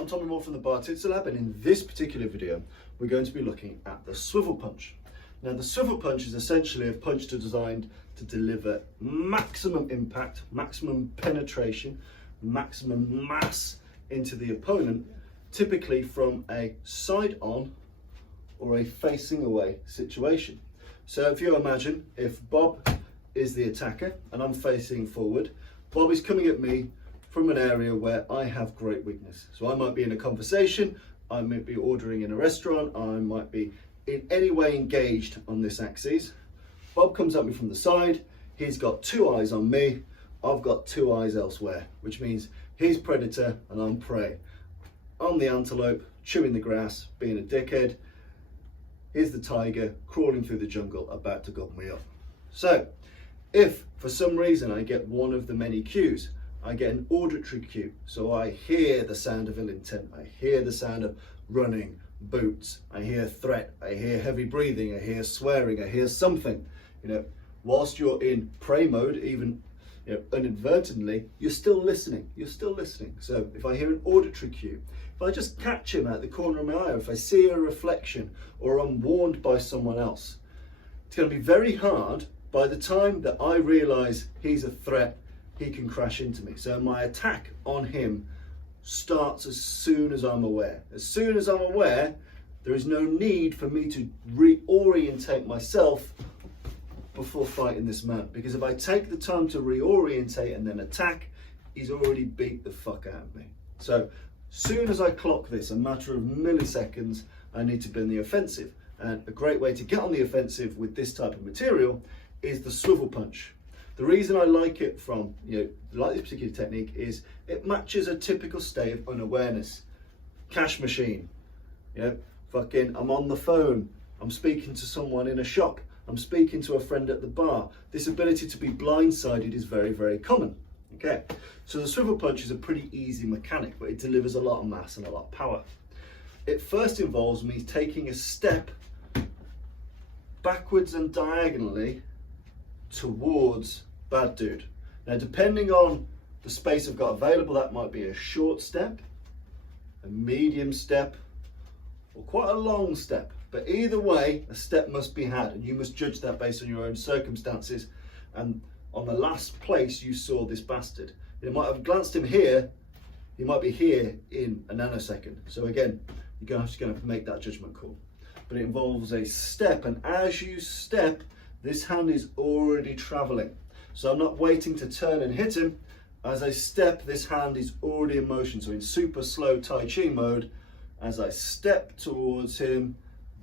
I'm Tommy Moore from the Bartitsu Lab, and in this particular video we're going to be looking at the swivel punch. Now the swivel punch is essentially a punch designed to deliver maximum impact, maximum penetration, maximum mass into the opponent, typically from a side on or a facing away situation. So if you imagine if Bob is the attacker and I'm facing forward, Bob is coming at me from an area where I have great weakness. So I might be in a conversation, I might be ordering in a restaurant, I might be in any way engaged on this axis. Bob comes at me from the side, he's got two eyes on me, I've got two eyes elsewhere, which means he's predator and I'm prey. I'm the antelope, chewing the grass, being a dickhead. Here's the tiger crawling through the jungle, about to gobble me up. So, if for some reason I get one of the many cues, I get an auditory cue, so I hear the sound of ill intent, I hear the sound of running, boots, I hear threat, I hear heavy breathing, I hear swearing, I hear something. Whilst you're in prey mode, even inadvertently, you're still listening. So if I hear an auditory cue, if I just catch him at the corner of my eye, or if I see a reflection, or I'm warned by someone else, it's going to be very hard. By the time that I realise he's a threat, he can crash into me. So my attack on him starts as soon as I'm aware. As soon as I'm aware, there is no need for me to reorientate myself before fighting this man. Because if I take the time to reorientate and then attack, he's already beat the fuck out of me. So soon as I clock this, a matter of milliseconds, I need to be on the offensive. And a great way to get on the offensive with this type of material is the swivel punch. The reason I like it like this particular technique is it matches a typical state of unawareness. Cash machine, I'm on the phone, I'm speaking to someone in a shop, I'm speaking to a friend at the bar. This ability to be blindsided is very, very common. Okay, so the swivel punch is a pretty easy mechanic, but it delivers a lot of mass and a lot of power. It first involves me taking a step backwards and diagonally towards bad dude. Now, depending on the space I've got available, that might be a short step, a medium step, or quite a long step. But either way, a step must be had, and you must judge that based on your own circumstances. And on the last place you saw this bastard, you might have glanced him here, he might be here in a nanosecond. So again, you're going to have to make that judgment call. But it involves a step, and as you step, this hand is already traveling. So I'm not waiting to turn and hit him. As I step, this hand is already in motion. So in super slow Tai Chi mode, as I step towards him,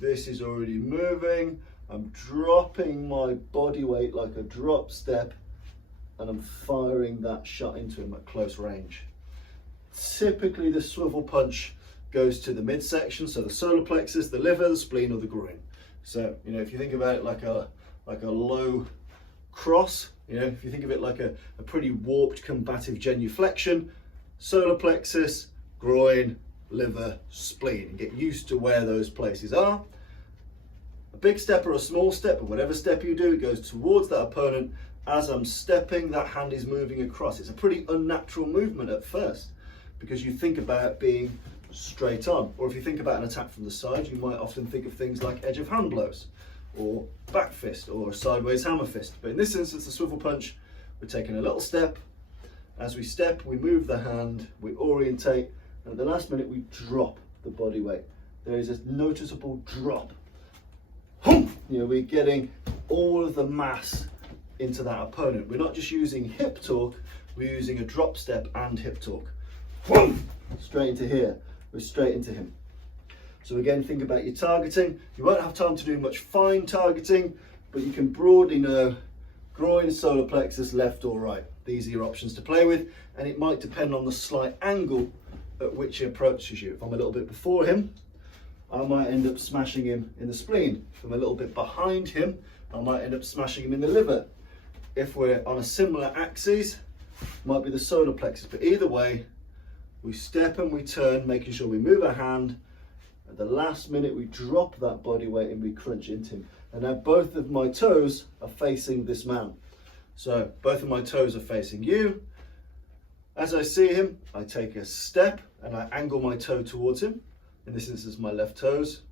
this is already moving. I'm dropping my body weight like a drop step, and I'm firing that shot into him at close range. Typically the swivel punch goes to the midsection, so the solar plexus, the liver, the spleen, or the groin. So if you think about it like a low cross, if you think of it like a pretty warped combative genuflexion, solar plexus, groin, liver, spleen, and get used to where those places are. A big step or a small step, or whatever step you do, it goes towards that opponent. As I'm stepping, that hand is moving across. It's a pretty unnatural movement at first, because you think about being straight on, or if you think about an attack from the side, you might often think of things like edge of hand blows, or back fist, or sideways hammer fist. But in this instance, the swivel punch, we're taking a little step. As we step, we move the hand, we orientate, and at the last minute, we drop the body weight. There is a noticeable drop. We're getting all of the mass into that opponent. We're not just using hip torque, we're using a drop step and hip torque. Straight into here, we're straight into him. So again, think about your targeting. You won't have time to do much fine targeting, but you can broadly know groin, solar plexus, left or right. These are your options to play with, and it might depend on the slight angle at which he approaches you. If I'm a little bit before him, I might end up smashing him in the spleen. If I'm a little bit behind him, I might end up smashing him in the liver. If we're on a similar axis, it might be the solar plexus. But either way, we step and we turn, making sure we move our hand. At the last minute, we drop that body weight and we crunch into him. And now both of my toes are facing this man. So both of my toes are facing you. As I see him, I take a step and I angle my toe towards him. In this instance, my left toes.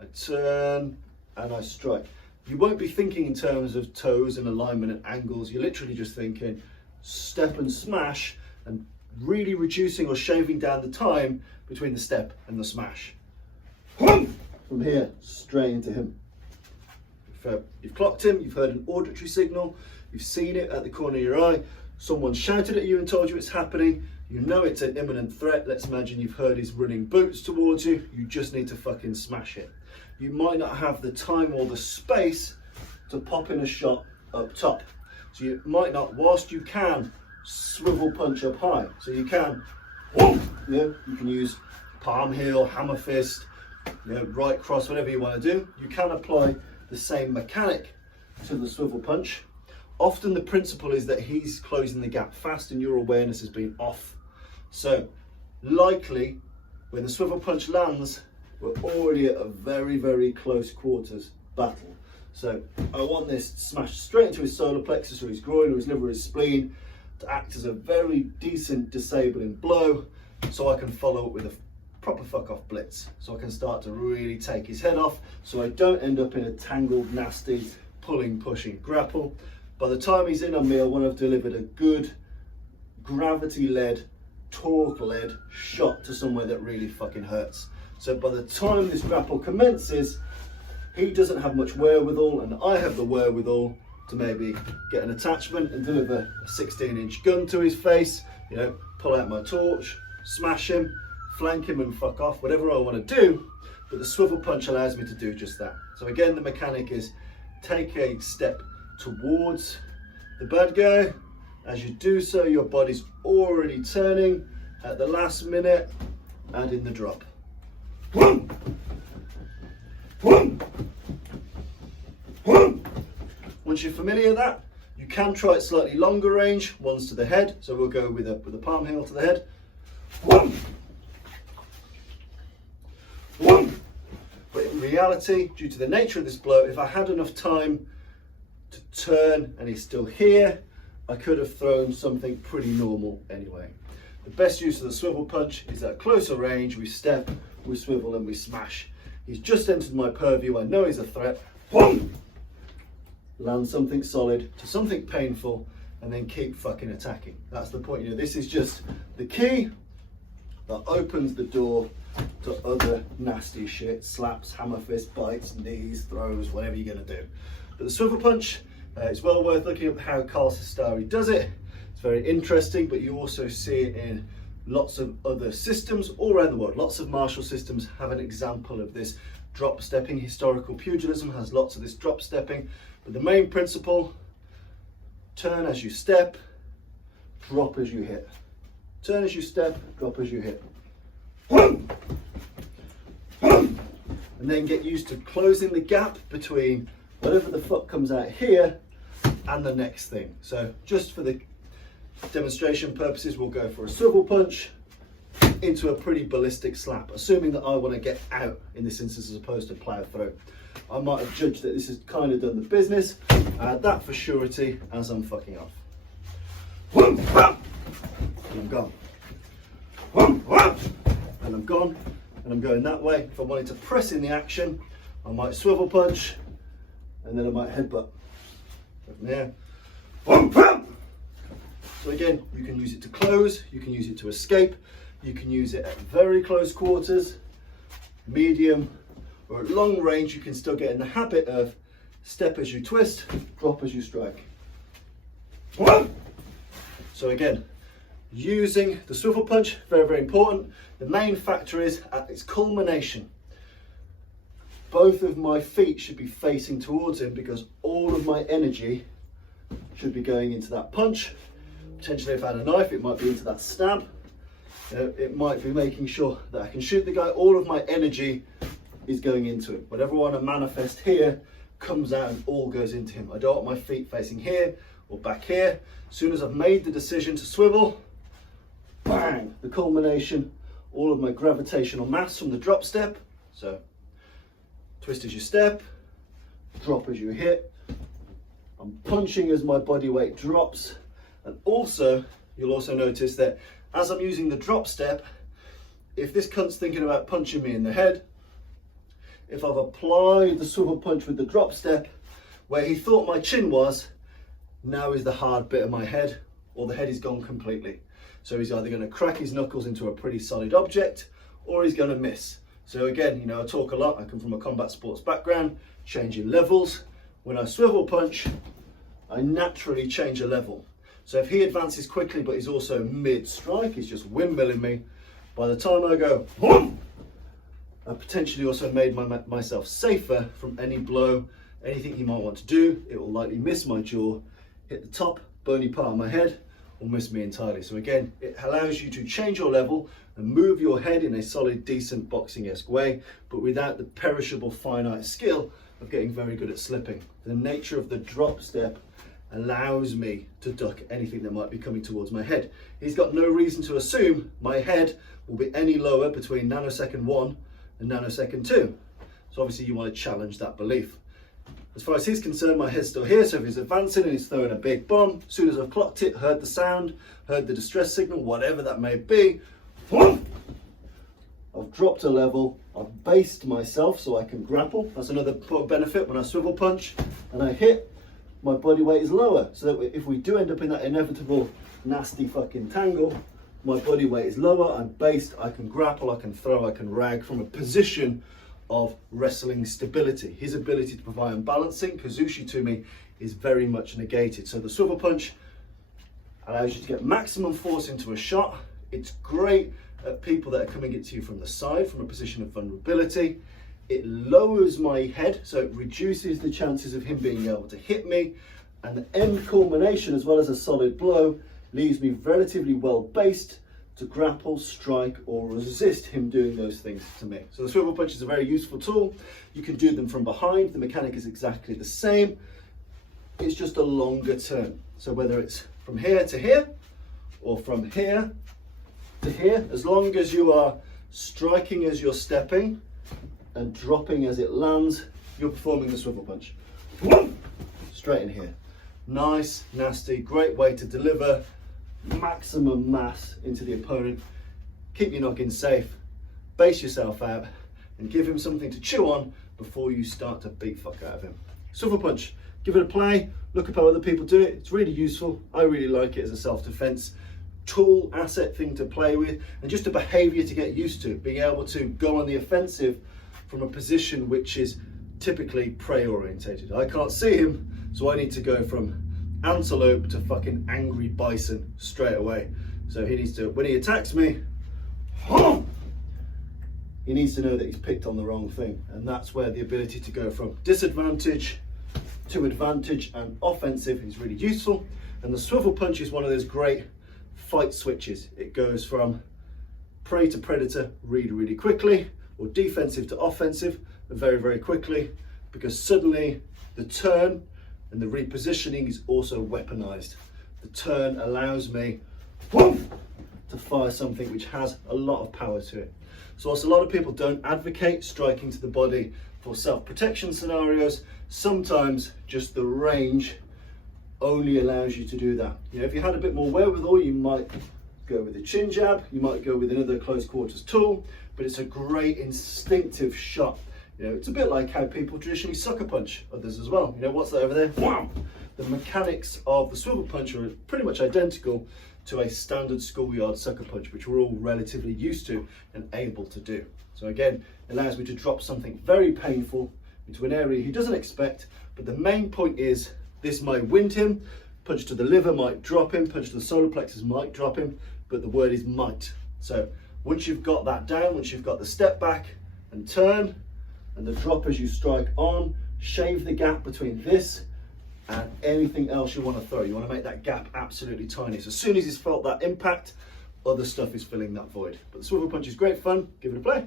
I turn and I strike. You won't be thinking in terms of toes and alignment and angles. You're literally just thinking step and smash, and really reducing or shaving down the time between the step and the smash. From here, straight into him. You've clocked him, you've heard an auditory signal, you've seen it at the corner of your eye, someone shouted at you and told you it's happening, you know it's an imminent threat. Let's imagine you've heard his running boots towards you, you just need to fucking smash it. You might not have the time or the space to pop in a shot up top. So you might not, whilst you can swivel punch up high, so you can, you can use palm heel, hammer fist, right cross, whatever you want to do. You can apply the same mechanic to the swivel punch. Often the principle is that he's closing the gap fast and your awareness has been off. So likely when the swivel punch lands, we're already at a very, very close quarters battle. So I want this smashed straight into his solar plexus or his groin or his liver or his spleen to act as a very decent disabling blow, so I can follow up with a proper fuck off blitz. So I can start to really take his head off, so I don't end up in a tangled, nasty, pulling, pushing grapple. By the time he's in on me, I want to have delivered a good gravity-led, torque-led shot to somewhere that really fucking hurts. So by the time this grapple commences, he doesn't have much wherewithal, and I have the wherewithal to maybe get an attachment and deliver a 16-inch gun to his face, pull out my torch, smash him, flank him and fuck off, whatever I want to do. But the swivel punch allows me to do just that. So again, the mechanic is take a step towards the bad guy. As you do so, your body's already turning at the last minute and in the drop. Once you're familiar with that, you can try it slightly longer range, ones to the head. So we'll go with a palm heel to the head. But in reality, due to the nature of this blow, if I had enough time to turn and he's still here, I could have thrown something pretty normal anyway. The best use of the swivel punch is at closer range. We step, we swivel and we smash. He's just entered my purview, I know he's a threat. Land something solid to something painful and then keep fucking attacking. That's the point. This is just the key that opens the door to other nasty shit, slaps, hammer fist, bites, knees, throws, whatever you're gonna do. But the swivel punch, it's well worth looking at how Carl Sestari does it. It's very interesting, but you also see it in lots of other systems all around the world. Lots of martial systems have an example of this drop stepping. Historical pugilism has lots of this drop stepping, but the main principle, turn as you step, drop as you hit. Turn as you step, drop as you hit. And then get used to closing the gap between whatever the fuck comes out here and the next thing. So just for the demonstration purposes, we'll go for a swivel punch into a pretty ballistic slap, assuming that I want to get out in this instance as opposed to plow through. I might have judged that this has kind of done the business. Add that for surety as I'm fucking off. And I'm gone. And I'm gone. And I'm going that way. If I wanted to press in the action, I might swivel punch and then I might headbutt. From there. So again, you can use it to close, you can use it to escape, you can use it at very close quarters, medium, or at long range. You can still get in the habit of step as you twist, drop as you strike. So again, using the swivel punch, very, very important. The main factor is at its culmination, both of my feet should be facing towards him because all of my energy should be going into that punch. Potentially if I had a knife, it might be into that stab. It might be making sure that I can shoot the guy. All of my energy is going into it. Whatever I want to manifest here comes out and all goes into him. I don't want my feet facing here or back here. As soon as I've made the decision to swivel, bang, the culmination, all of my gravitational mass from the drop step. So twist as you step, drop as you hit. I'm punching as my body weight drops. And also, you'll also notice that as I'm using the drop step, if this cunt's thinking about punching me in the head, if I've applied the swivel punch with the drop step where he thought my chin was, now is the hard bit of my head, or the head is gone completely. So he's either going to crack his knuckles into a pretty solid object, or he's going to miss. So again, you know, I talk a lot, I come from a combat sports background, changing levels. When I swivel punch, I naturally change a level. So if he advances quickly, but he's also mid-strike, he's just windmilling me, by the time I go, whoom, I potentially also made myself safer from any blow, anything he might want to do. It will likely miss my jaw, hit the top, bony part of my head, or miss me entirely. So again, it allows you to change your level and move your head in a solid, decent boxing-esque way, but without the perishable, finite skill of getting very good at slipping. The nature of the drop step allows me to duck anything that might be coming towards my head. He's got no reason to assume my head will be any lower between nanosecond 1 and nanosecond 2. So obviously you want to challenge that belief. As far as he's concerned, my head's still here, so if he's advancing and he's throwing a big bomb, as soon as I've clocked it, heard the sound, heard the distress signal, whatever that may be, I've dropped a level, I've based myself so I can grapple. That's another benefit when I swivel punch and I hit, my body weight is lower, so that if we do end up in that inevitable nasty fucking tangle, my body weight is lower, I'm based, I can grapple, I can throw, I can rag from a position of wrestling stability. His ability to provide balancing, Kazushi to me, is very much negated. So the swivel punch allows you to get maximum force into a shot. It's great at people that are coming at you from the side, from a position of vulnerability. It lowers my head, so it reduces the chances of him being able to hit me. And the end culmination, as well as a solid blow, leaves me relatively well based to grapple, strike, or resist him doing those things to me. So the swivel punch is a very useful tool. You can do them from behind. The mechanic is exactly the same. It's just a longer turn. So whether it's from here to here, or from here to here, as long as you are striking as you're stepping and dropping as it lands, you're performing the swivel punch. Straight in here. Nice, nasty, great way to deliver maximum mass into the opponent, keep your noggin safe, base yourself out, and give him something to chew on before you start to beat fuck out of him. Swivel punch, give it a play, look up how other people do it. It's really useful. I really like it as a self-defense tool, asset thing to play with, and just a behavior to get used to, being able to go on the offensive from a position which is typically prey orientated. I can't see him, so I need to go from antelope to fucking angry bison straight away. So he needs to, when he attacks me, he needs to know that he's picked on the wrong thing. And that's where the ability to go from disadvantage to advantage and offensive is really useful. And the swivel punch is one of those great fight switches. It goes from prey to predator really, really quickly, or defensive to offensive very, very quickly, because suddenly the turn and the repositioning is also weaponized. The turn allows me to fire something which has a lot of power to it. So whilst a lot of people don't advocate striking to the body for self-protection scenarios, sometimes just the range only allows you to do that. You know, if you had a bit more wherewithal, you might go with a chin jab, you might go with another close quarters tool, but it's a great instinctive shot. You know, it's a bit like how people traditionally sucker punch others as well. You know, what's that over there? Wow! The mechanics of the swivel punch are pretty much identical to a standard schoolyard sucker punch, which we're all relatively used to and able to do. So again, it allows me to drop something very painful into an area he doesn't expect, but the main point is this might wind him, punch to the liver might drop him, punch to the solar plexus might drop him, but the word is might. So once you've got that down, once you've got the step back and turn, and the drop as you strike on, shave the gap between this and anything else you want to throw. You want to make that gap absolutely tiny. So as soon as he's felt that impact, other stuff is filling that void. But the swivel punch is great fun. Give it a play.